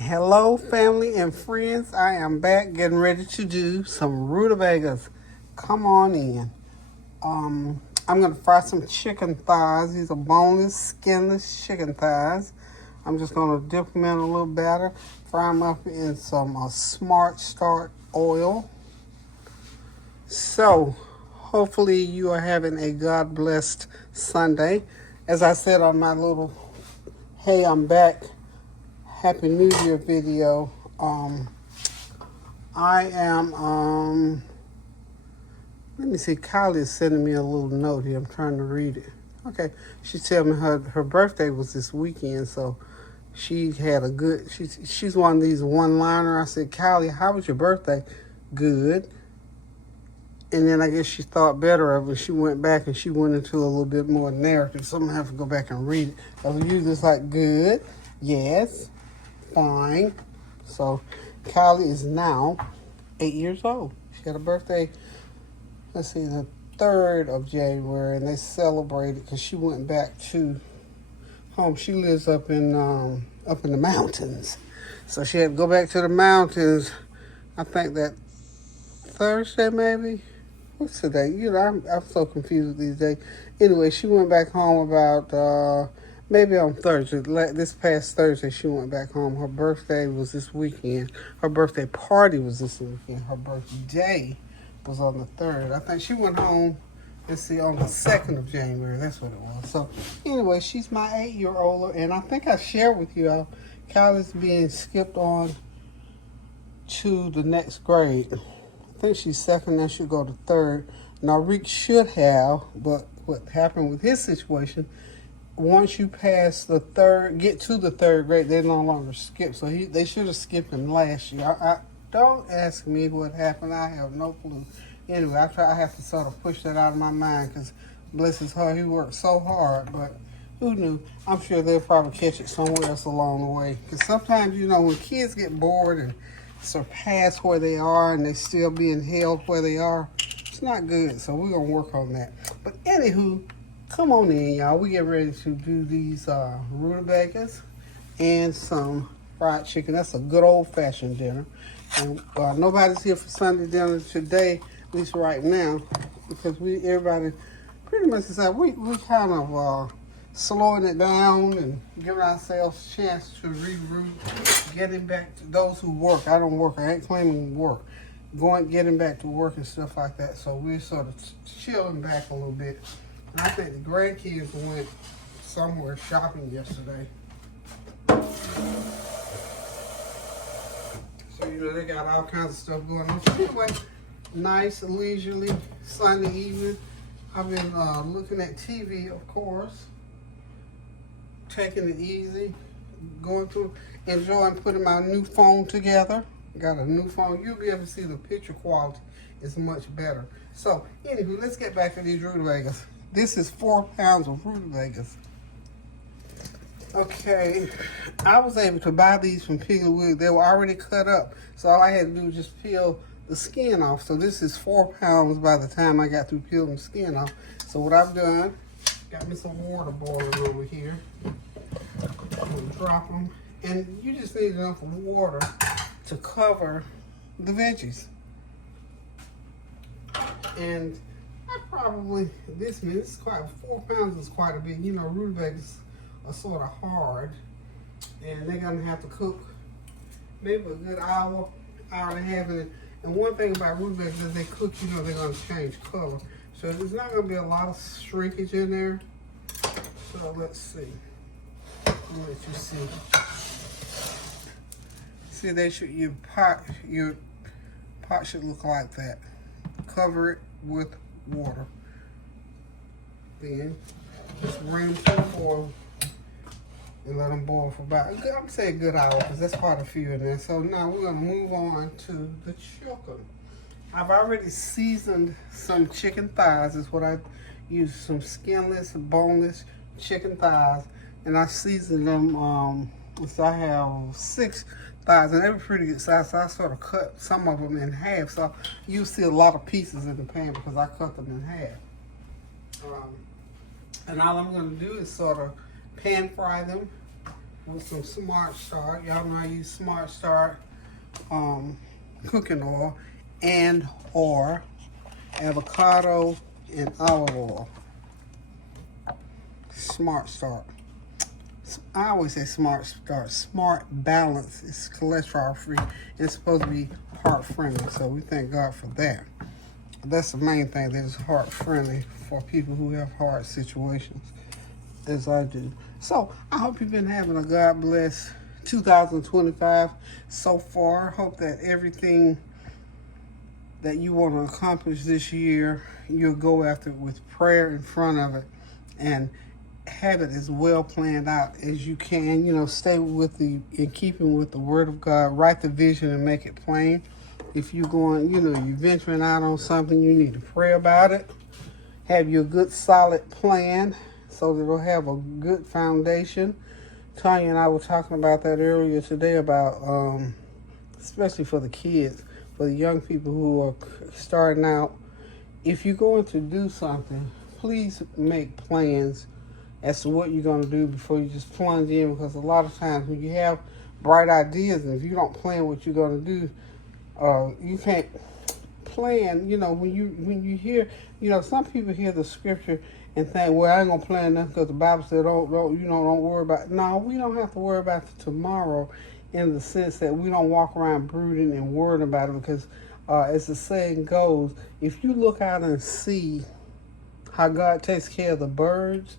Hello, family and friends. I am back getting ready to do some rutabagas. Come on in. I'm going to fry some chicken thighs. These are boneless, skinless chicken thighs. I'm just going to dip them in a little batter, fry them up in some Smart Start oil. So, hopefully you are having a God-blessed Sunday. As I said on my little, hey, I'm back, Happy New Year video, I am, let me see, Kylie is sending me a little note here. I'm trying to read it. Okay, she told me her birthday was this weekend, so she had a good, she's one of these one-liner. I said, Kylie, how was your birthday? Good. And then I guess she thought better of it. She went back and she went into a little bit more narrative. So I'm going to have to go back and read it. I was usually it's like, good, yes, fine. So Kylie is now 8 years old. She had a birthday, let's see, the 3rd of January. And they celebrated because she went back to home. She lives up in the mountains. So she had to go back to the mountains, I think that Thursday maybe. What's today? You know, I'm so confused these days. Anyway, she went back home about maybe on Thursday. This past Thursday, she went back home. Her birthday was this weekend. Her birthday party was this weekend. Her birthday was on the 3rd. I think she went home, let's see, on the 2nd of January. That's what it was. So anyway, she's my 8-year-old, and I think I shared with you all, Kylie's being skipped on to the next grade. I think she's 2nd, then she'll go to 3rd. Now, Rick should have, but what happened with his situation, once you pass the 3rd, get to the 3rd grade, they no longer skip. So they should have skipped him last year. I don't ask me what happened. I have no clue. Anyway, I have to sort of push that out of my mind because, bless his heart, he worked so hard. But who knew? I'm sure they'll probably catch it somewhere else along the way. Because sometimes, you know, when kids get bored and surpass where they are and they still being held where they are, it's not good. So we're gonna work on that. But anywho, come on in, y'all. We get ready to do these rutabagas and some fried chicken. That's a good old-fashioned dinner. And nobody's here for Sunday dinner today, at least right now, because everybody pretty much decided we kind of slowing it down and giving ourselves a chance to regroup, getting back to those who work. I don't work. I ain't claiming work. Getting back to work and stuff like that. So we're sort of chilling back a little bit. And I think the grandkids went somewhere shopping yesterday. So, you know, they got all kinds of stuff going on. So anyway, nice, leisurely Sunday evening. I've been looking at TV, of course. Taking it easy, going through, enjoying putting my new phone together. Got a new phone. You'll be able to see the picture quality is much better. So, anywho, let's get back to these rutabagas. This is 4 pounds of rutabagas. Okay, I was able to buy these from Piggly Wiggly. They were already cut up, so all I had to do was just peel the skin off. So this is 4 pounds by the time I got through peeling the skin off. So what I've done, got me some water boiling over here. I'm gonna drop them, and you just need enough water to cover the veggies. And I probably, this is quite, 4 pounds is quite a bit. You know, rutabagas are sort of hard, and they're gonna have to cook maybe a good hour, hour and a half. And one thing about rutabagas is they cook, you know, they're gonna change color. So there's not gonna be a lot of shrinkage in there. So let's see. Let you see. See, your pot should look like that. Cover it with water. Then just bring them to the boil and let them boil for about, I'm saying a good hour because that's quite a few in there. So now we're gonna move on to the chicken. I've already seasoned some chicken thighs. Is what I use, some skinless, boneless chicken thighs, and I seasoned them. So I have 6 thighs, and they're pretty good size. So I sort of cut some of them in half. So you see a lot of pieces in the pan because I cut them in half. And all I'm going to do is sort of pan fry them with some Smart Start. Y'all know I use Smart Start cooking oil and or avocado and olive oil. Smart Start. I always say Smart Start. Smart Balance is cholesterol free. It's supposed to be heart friendly, so we thank God for that. That's the main thing, that is heart friendly for people who have hard situations, as I do. So I hope you've been having a God bless 2025 so far. Hope that everything that you want to accomplish this year, you'll go after it with prayer in front of it and have it as well planned out as you can. You know, stay with in keeping with the Word of God. Write the vision and make it plain. If you're going, you're venturing out on something, you need to pray about it. Have your good solid plan so that it'll have a good foundation. Tanya and I were talking about that earlier today about, especially for the kids, for the young people who are starting out. If you're going to do something, please make plans as to what you're going to do before you just plunge in, because a lot of times when you have bright ideas and if you don't plan what you're going to do, you can't plan. When you hear, some people hear the scripture and think, well, I ain't gonna plan nothing because the Bible said don't worry about it. No, we don't have to worry about the tomorrow, in the sense that we don't walk around brooding and worrying about it, because as the saying goes, if you look out and see how God takes care of the birds,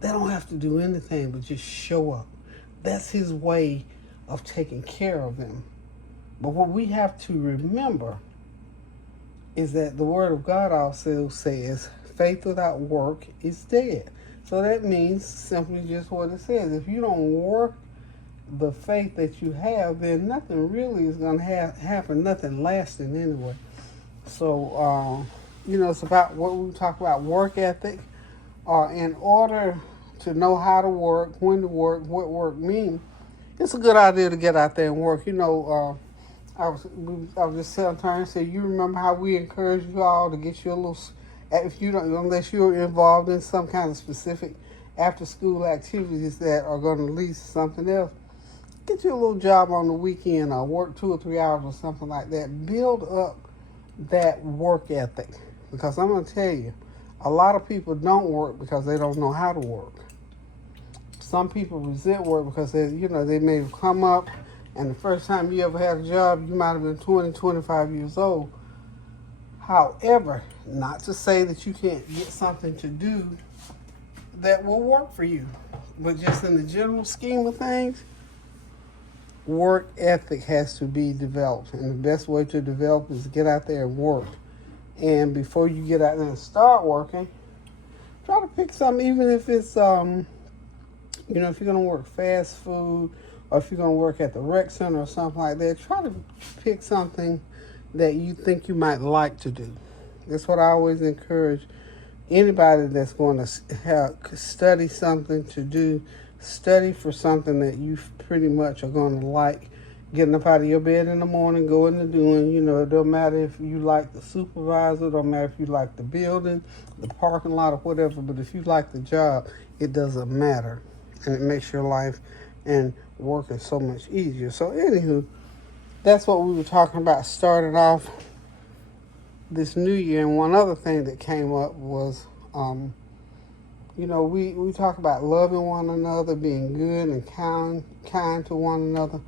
they don't have to do anything but just show up. That's his way of taking care of them. But what we have to remember is that the Word of God also says faith without work is dead. So that means simply just what it says. If you don't work the faith that you have, then nothing really is going to happen, nothing lasting anyway. So, it's about what we talk about, work ethic. In order to know how to work, when to work, what work means, it's a good idea to get out there and work. I was just telling Tanya, said, you remember how we encourage you all to get you a little, unless you're involved in some kind of specific after-school activities that are going to lead to something else, get you a little job on the weekend or work 2 or 3 hours or something like that. Build up that work ethic, because I'm going to tell you, a lot of people don't work because they don't know how to work. Some people resent work because they may have come up, and the first time you ever had a job, you might have been 20, 25 years old. However, not to say that you can't get something to do that will work for you, but just in the general scheme of things, work ethic has to be developed. And the best way to develop is to get out there and work. And before you get out there and start working, try to pick something, even if it's, if you're going to work fast food, or if you're going to work at the rec center or something like that, try to pick something that you think you might like to do. That's what I always encourage anybody that's going to study something to do. Study for something that you pretty much are going to like. Getting up out of your bed in the morning, going and doing, it don't matter if you like the supervisor, it don't matter if you like the building, the parking lot, or whatever, but if you like the job, it doesn't matter. And it makes your life and working so much easier. So anywho, that's what we were talking about starting off this new year. And one other thing that came up was, we talk about loving one another, being good and kind to one another.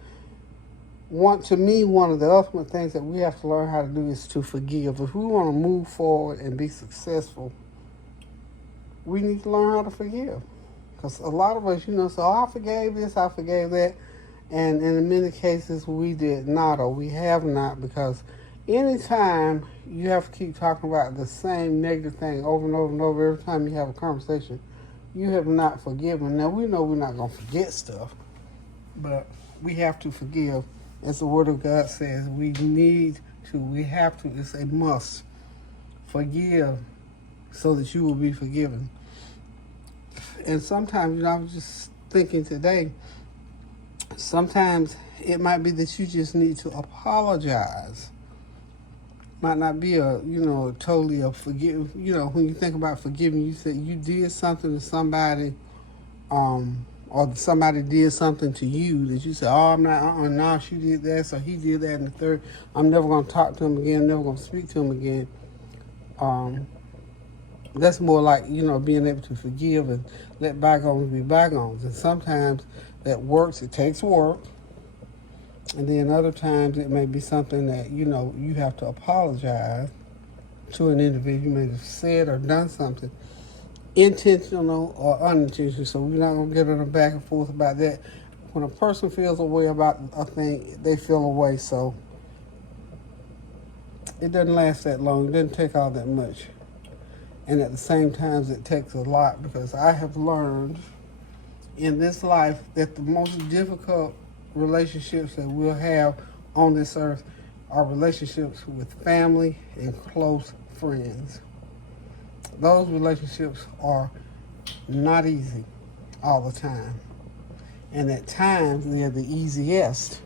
To me, one of the ultimate things that we have to learn how to do is to forgive. If we want to move forward and be successful, we need to learn how to forgive. Because a lot of us, say, I forgave this, I forgave that. And in many cases, we did not, or we have not, because anytime you have to keep talking about the same negative thing over and over and over every time you have a conversation, you have not forgiven. Now, we know we're not going to forget stuff, but we have to forgive. As the Word of God says, we have to, it's a must. Forgive so that you will be forgiven. And sometimes, I was just thinking today, sometimes it might be that you just need to apologize. Might not be totally a forgive. When you think about forgiving, you say you did something to somebody, or somebody did something to you that you say, oh, I'm not, no, she did that, so he did that, and the third, I'm never going to talk to him again, never going to speak to him again. That's more like, being able to forgive and let bygones be bygones. And sometimes that works, it takes work. And then other times it may be something that, you have to apologize to an individual. You may have said or done something intentional or unintentional. So we're not going to get in a back and forth about that. When a person feels a way about a thing, they feel a way. So it doesn't last that long. It doesn't take all that much. And at the same time, it takes a lot, because I have learned in this life that the most difficult relationships that we'll have on this earth are relationships with family and close friends. Those relationships are not easy all the time. And at times, they're the easiest.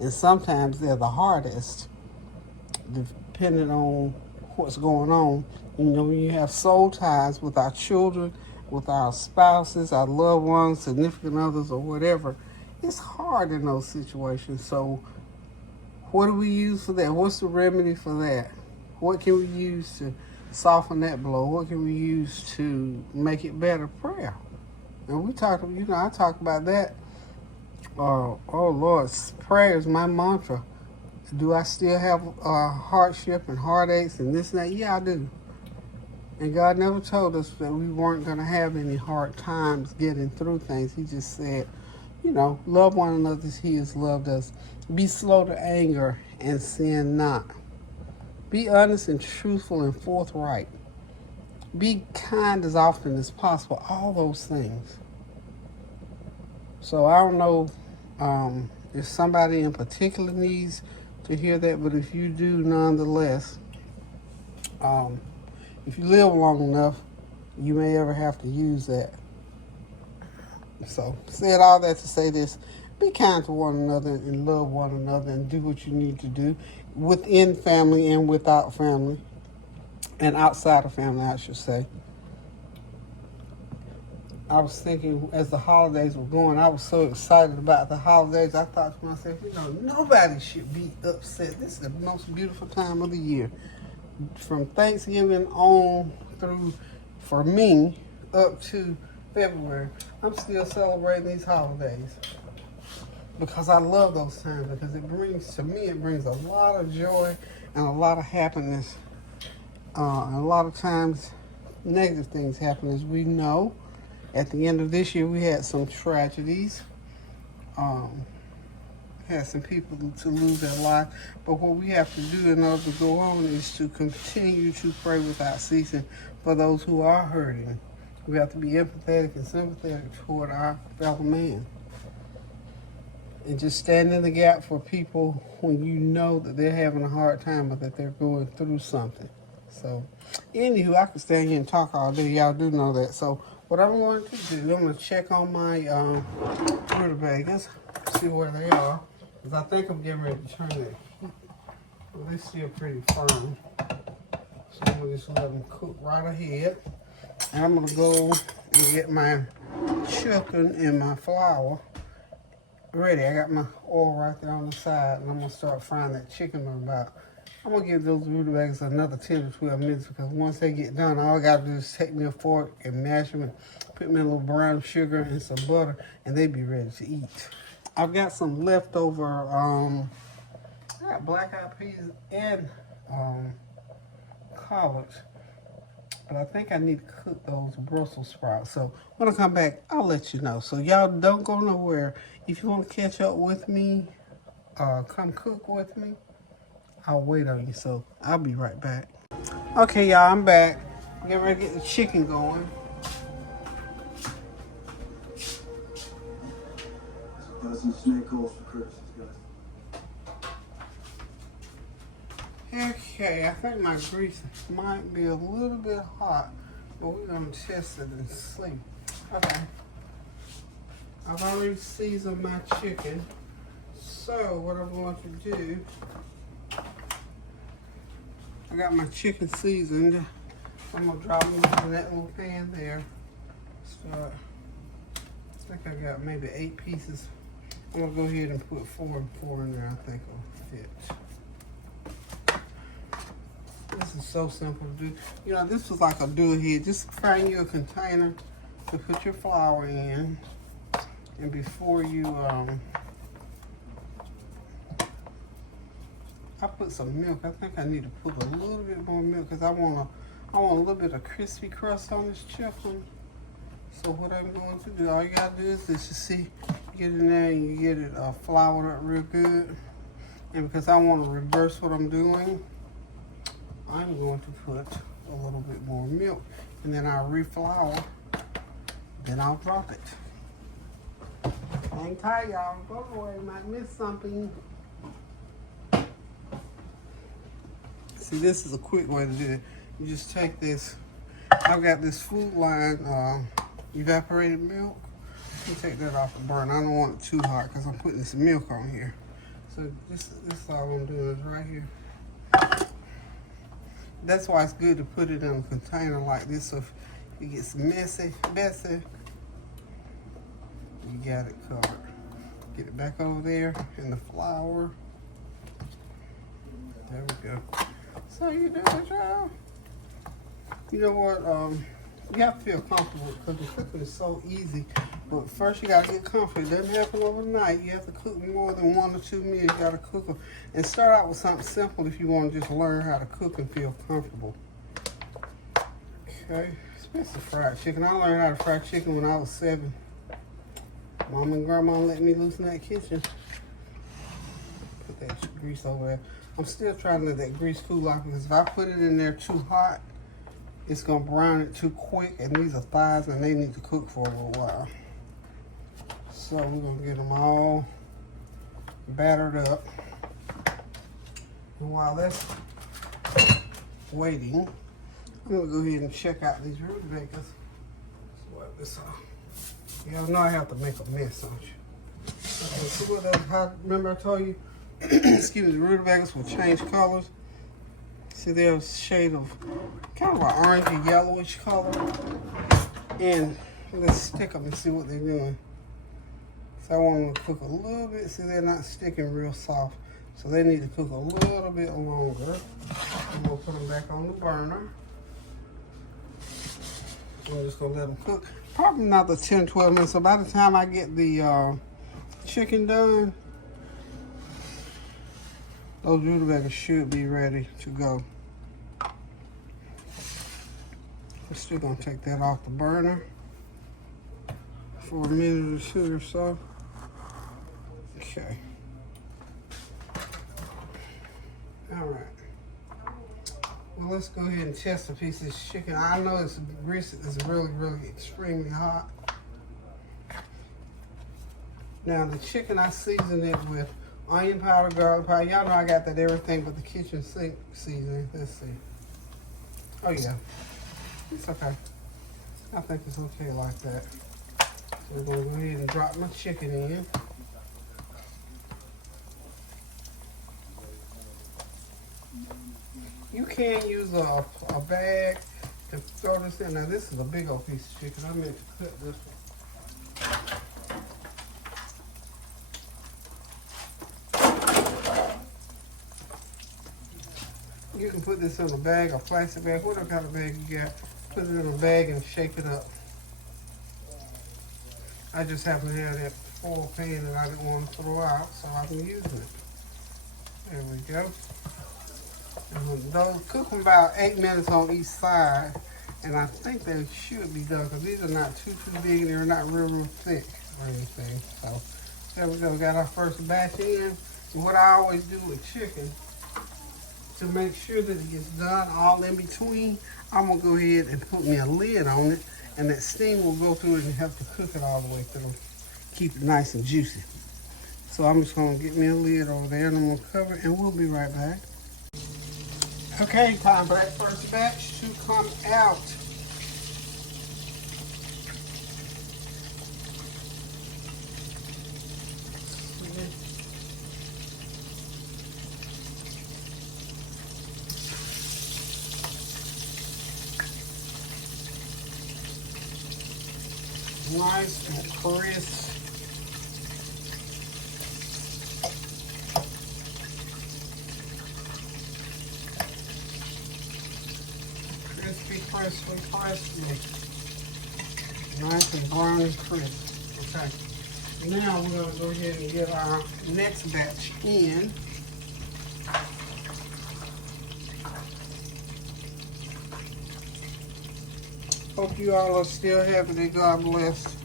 And sometimes they're the hardest, depending on what's going on. When you have soul ties with our children, with our spouses, our loved ones, significant others, or whatever, it's hard in those situations. So what do we use for that? What's the remedy for that? What can we use to soften that blow? What can we use to make it better? Prayer. And I talk about that. Oh Lord, prayer is my mantra. Do I still have hardship and heartaches and this and that? Yeah, I do. And God never told us that we weren't going to have any hard times getting through things. He just said, love one another as He has loved us. Be slow to anger and sin not. Be honest and truthful and forthright. Be kind as often as possible. All those things. So I don't know if somebody in particular needs to hear that, but if you do, nonetheless, if you live long enough, you may ever have to use that. So, said all that to say this: be kind to one another and love one another and do what you need to do within family and without family, and outside of family, I should say. I was thinking as the holidays were going, I was so excited about the holidays. I thought to myself, nobody should be upset. This is the most beautiful time of the year. From Thanksgiving on through, for me, up to February, I'm still celebrating these holidays because I love those times, because it brings a lot of joy and a lot of happiness. And a lot of times negative things happen, as we know. At the end of this year, we had some tragedies. Had some people to lose their life. But what we have to do in order to go on is to continue to pray without ceasing for those who are hurting. We have to be empathetic and sympathetic toward our fellow man. And just stand in the gap for people when you know that they're having a hard time or that they're going through something. So, anywho, I could stand here and talk all day. Y'all do know that. So, what I'm going to do, I'm going to check on my Rutabagas, see where they are. Because I think I'm getting ready to turn it. Well, they're still pretty firm. So I'm going to just let them cook right ahead. And I'm going to go and get my chicken and my flour ready. I got my oil right there on the side. And I'm going to start frying that chicken in about. I'm going to give those Rutabagas another 10 to 12 minutes, because once they get done, all I got to do is take me a fork and mash them and put me a little brown sugar and some butter, and they be ready to eat. I've got some leftover, I got black eyed peas and collards, but I think I need to cook those Brussels sprouts. So when I come back, I'll let you know. So y'all don't go nowhere. If you want to catch up with me, come cook with me, I'll wait on you. So I'll be right back. Okay, y'all, I'm back. I'm getting ready to get the chicken going. Some snake holes for Christmas, guys. Okay, I think my grease might be a little bit hot, but we're going to test it and see. Okay. I've already seasoned my chicken. So what I'm going to do, I got my chicken seasoned. I'm going to drop it into that little pan there. Start think I got maybe 8 pieces. I'm gonna go ahead and put 4 and 4 in there. I think will fit. This is so simple to do. You know, this was like a do-ahead. Just find you a container to put your flour in, and before you I put some milk. I think I need to put a little bit more milk because I want a little bit of crispy crust on this chicken. So what I'm going to do, all you gotta do is this. You see, get in there and you get it floured up real good. And because I want to reverse what I'm doing, I'm going to put a little bit more milk, and then I'll reflour. Then I'll drop it. Hang tight, y'all. Go away, you might miss something. See, this is a quick way to do it. You just take this. I've got this Food Line evaporated milk. You take that off the burn. I don't want it too hot because I'm putting this milk on here. So this is all I'm doing is right here. That's why it's good to put it in a container like this, so if it gets messy, you got it covered. Get it back over there in the flour. There we go. So you do it, y'all. You know what? You have to feel comfortable because the cooking is so easy. But first you gotta get comfortable. It doesn't happen overnight. You have to cook more than 1 or 2 meals. You gotta cook them. And start out with something simple if you want to just learn how to cook and feel comfortable. Okay, especially fried chicken. I learned how to fry chicken when I was 7. Mom and Grandma let me loose in that kitchen. Put that grease over there. I'm still trying to let that grease cool off because if I put it in there too hot, it's gonna brown it too quick, and these are thighs and they need to cook for a little while. So we're gonna get them all battered up. And while that's waiting, I'm gonna go ahead and check out these rutabagas. Let's wipe this off. Y'all know I have to make a mess, don't you? Okay, see what remember I told you, excuse me, the rutabagas will change colors. See, they're a shade of kind of an orange and yellowish color. And let's stick them and see what they're doing. So I want them to cook a little bit. See, they're not sticking real soft. So they need to cook a little bit longer. I'm gonna put them back on the burner. I'm just gonna let them cook. Probably another 10, 12 minutes. So by the time I get the chicken done, those rutabagas should be ready to go. We're still gonna take that off the burner for a minute or 2 or so. Okay. All right. Well, let's go ahead and test a piece of this chicken. I know this grease is really, really extremely hot. Now the chicken, I seasoned it with onion powder, garlic powder. Y'all know I got that everything but the kitchen sink seasoning. Let's see. Oh yeah, it's okay. I think it's okay like that. So we're gonna go ahead and drop my chicken in. You can use a bag to throw this in. Now this is a big old piece of chicken. I meant to cut this one. You can put this in a bag, a plastic bag, whatever kind of bag you got. Put it in a bag and shake it up. I just happen to have that foil pan that I didn't want to throw out, so I've been using it. There we go. And those cook them about 8 minutes on each side, and I think they should be done because these are not too big and they're not real thick or anything. So there we go. Got our first batch in. And what I always do with chicken, to make sure that it gets done all in between, I'm gonna go ahead and put me a lid on it, and that steam will go through it and help to cook it all the way through. Keep it nice and juicy. So I'm just gonna get me a lid over there and I'm gonna cover it, and we'll be right back. Okay, time for that first batch to come out. nice and crisp. Crispy. Nice and brown and crisp. Okay. Now we're going to go ahead and get our next batch in. Hope you all are still having a God bless.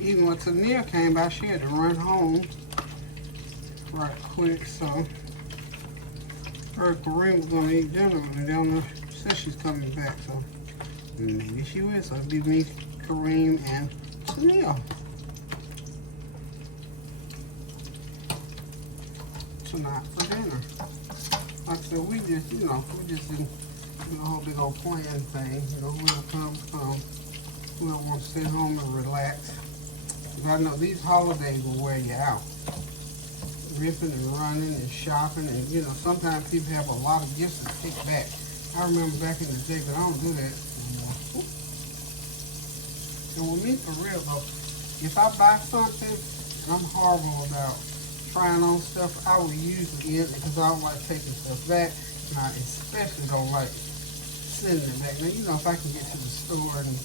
Even when Tania came by, she had to run home right quick, so her Kareem was going to eat dinner with me. They don't know, she said she's coming back, so maybe she will. So it'll be me, Kareem, and Tania tonight for dinner. Like I said, we just didn't do the whole big old plan thing. You know, whoever comes, come. Whoever wants to stay home and relax. Because I know these holidays will wear you out. Ripping and running and shopping, and you know, sometimes people have a lot of gifts to take back. I remember back in the day, but I don't do that anymore. And with me, for real though, if I buy something, and I'm horrible about trying on stuff, I will usually end it because I don't like taking stuff back, and I especially don't like sending it back. Now, you know, if I can get to the store and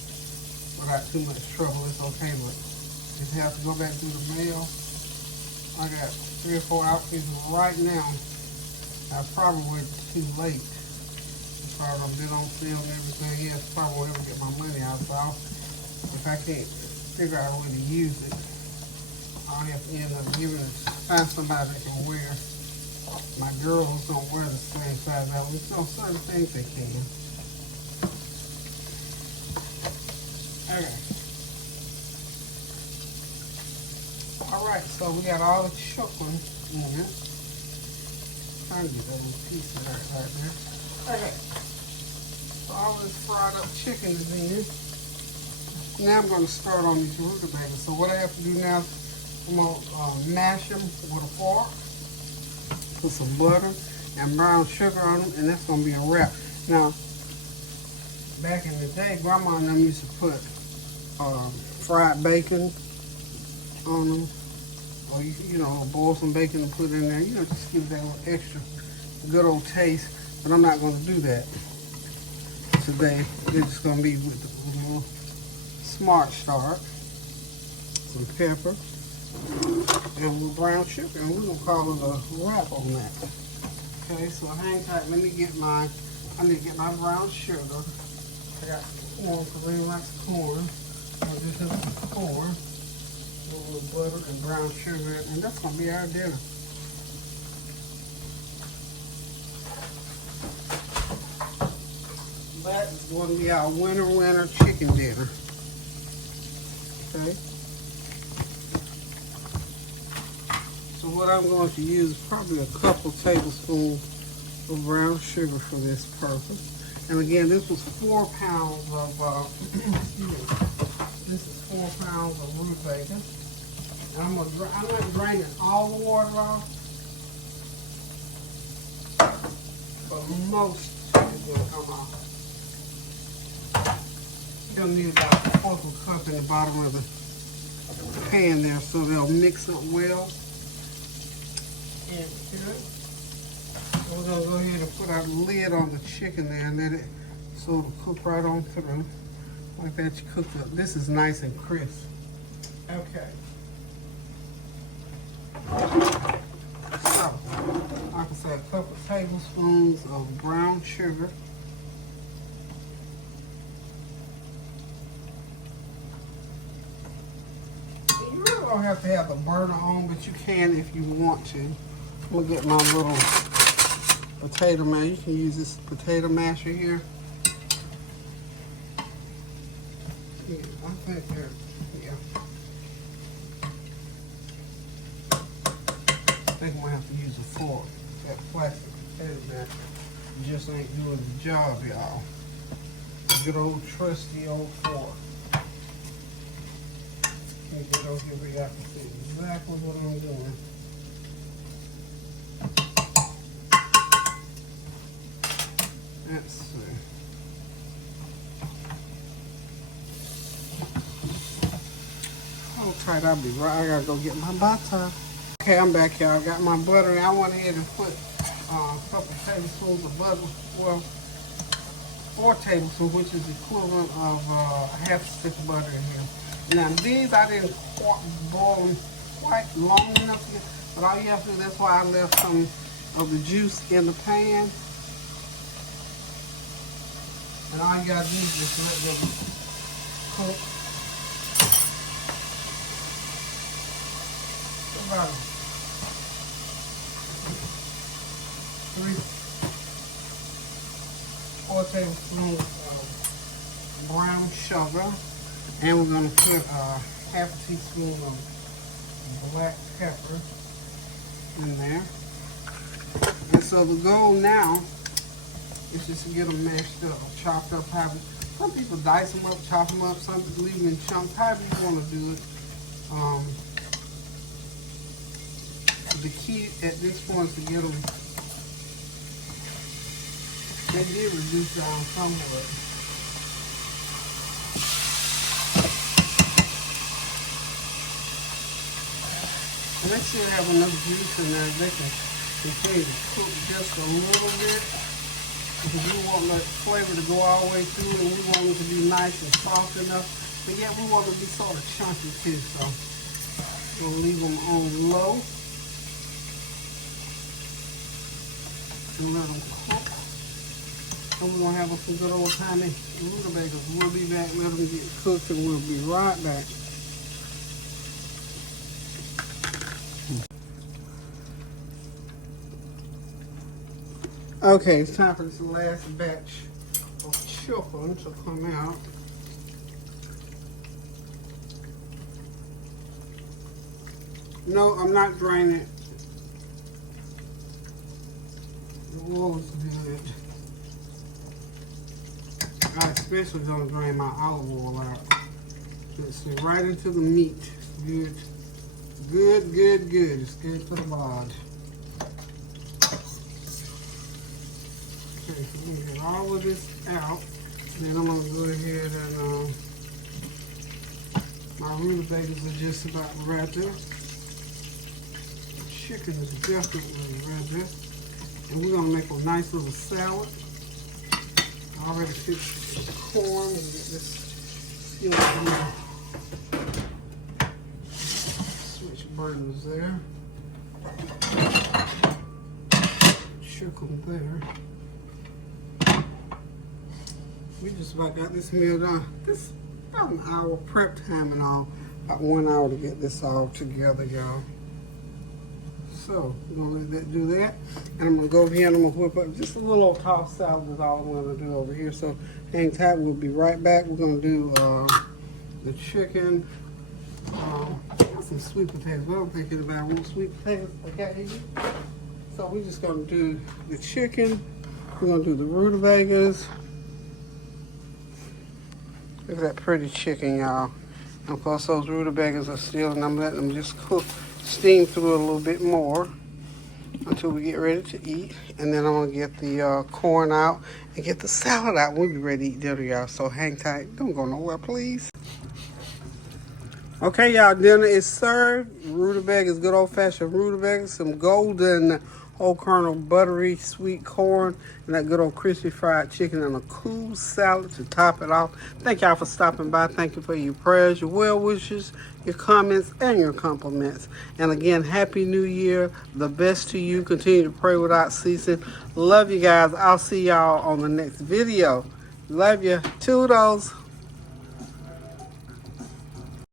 without too much trouble, it's okay, but if I have to go back through the mail, I got 3 or 4 outfits right now. I probably wait too late. As far as I've been on sale and everything else, probably won't ever get my money out. So if I can't figure out a way to use it, I'll have to end up giving it, find somebody that can wear. My girls don't wear the same size out. There's no certain things they can. Okay. Alright, so we got all the chocolate in it. Trying to get that little piece of that right there. Okay. So all this fried up chicken is in. Now I'm going to start on these rutabagas. So what I have to do now is I'm going to mash them with a fork. Put some butter and brown sugar on them, and that's going to be a wrap. Now, back in the day, Grandma and them used to put fried bacon on them. Or, you know, boil some bacon and put it in there. You know, just give that a little extra good old taste. But I'm not going to do that today. It's just going to be with a little Smart Start, some pepper, and a little brown sugar. And we're going to call it a wrap on that. Okay, so hang tight. I need to get my brown sugar. I got corn, Korean rice corn. This is corn. A little butter and brown sugar, and that's going to be our dinner. That is going to be our winter chicken dinner. Okay. So what I'm going to use is probably a couple tablespoons of brown sugar for this purpose. And again, this was 4 pounds of, this is 4 pounds of rutabagas. I'm not draining all the water off, but most is going to come off. You'll need about 1/4 cup in the bottom of the pan there so they'll mix up well. And here, we're going to go ahead and put our lid on the chicken there and let it so it'll cook right on through. Like that, you cook up. This is nice and crisp. Okay. So, like I said, a couple tablespoons of brown sugar. You really don't have to have the burner on, but you can if you want to. I'm gonna get my little potato masher. You can use this potato masher here. Yeah, I think they're, yeah. I think I'm gonna have to use a fork. That plastic potato masher just ain't doing the job, y'all. Good old trusty old fork. Let me get over here where y'all can see exactly what I'm doing. Let's see. tight. I'll be right. I gotta go get my butter. Okay, I'm back, y'all. I got my butter, and I went ahead and put a couple tablespoons of butter. Well, 4 tablespoons, which is the equivalent of a half stick of butter in here. Now these I didn't boil them quite long enough to get, but all you have to do, that's why I left some of the juice in the pan. And all you gotta do is just let them cook. About 4 tablespoons of brown sugar. And we're gonna put half a teaspoon of black pepper in there. And so the goal now is just to get them mashed up, chopped up. Some people dice them up, chop them up, some people leave them in chunks, however you want to do it. The key at this point is to get them, they did reduce down somewhat. And they should have enough juice in there, they can continue to cook just a little bit. Because we want the flavor to go all the way through, and we want it to be nice and soft enough. But yet we want it to be sort of chunky too, so we'll leave them on low. And let them cook. And we're going to have some good old timey rutabagas. We'll be back, let them get cooked, and we'll be right back. Okay, it's time for this last batch of chicken to come out. No, I'm not draining it. The oil is good. I especially don't drain my olive oil out. It's right into the meat. It's good. Good, good, good. It's good for the body. Okay, so I'm gonna get all of this out. Then I'm gonna go ahead and my rutabagas are just about ready. Chicken is definitely ready. And we're gonna make a nice little salad. I already fixed the corn and get this skin on. Switch burners there. Chicken there. We just about got this meal done. This about an hour prep time and all. About 1 hour to get this all together, y'all. So we're gonna let that do that. And I'm gonna go over here and I'm gonna whip up just a little old tossed salad is all I'm gonna do over here. So hang tight, we'll be right back. We're gonna do the chicken. Got some sweet potatoes. I don't think anybody wants sweet potatoes. Okay. So we're just gonna do the chicken. We're gonna do the rutabagas. Look at that pretty chicken, y'all. And of course, those rutabagas are still, and I'm letting them just cook, steam through a little bit more until we get ready to eat. And then I'm gonna get the corn out and get the salad out. We'll be ready to eat dinner, y'all. So hang tight. Don't go nowhere, please. Okay, y'all, dinner is served. Rutabagas, good old-fashioned rutabagas, some golden whole kernel buttery sweet corn, and that good old crispy fried chicken, and a cool salad to top it off. Thank y'all for stopping by. Thank you for your prayers, your well wishes, your comments, and your compliments. And again, Happy New Year. The best to you. Continue to pray without ceasing. Love you guys. I'll see y'all on the next video. Love you. Toodles.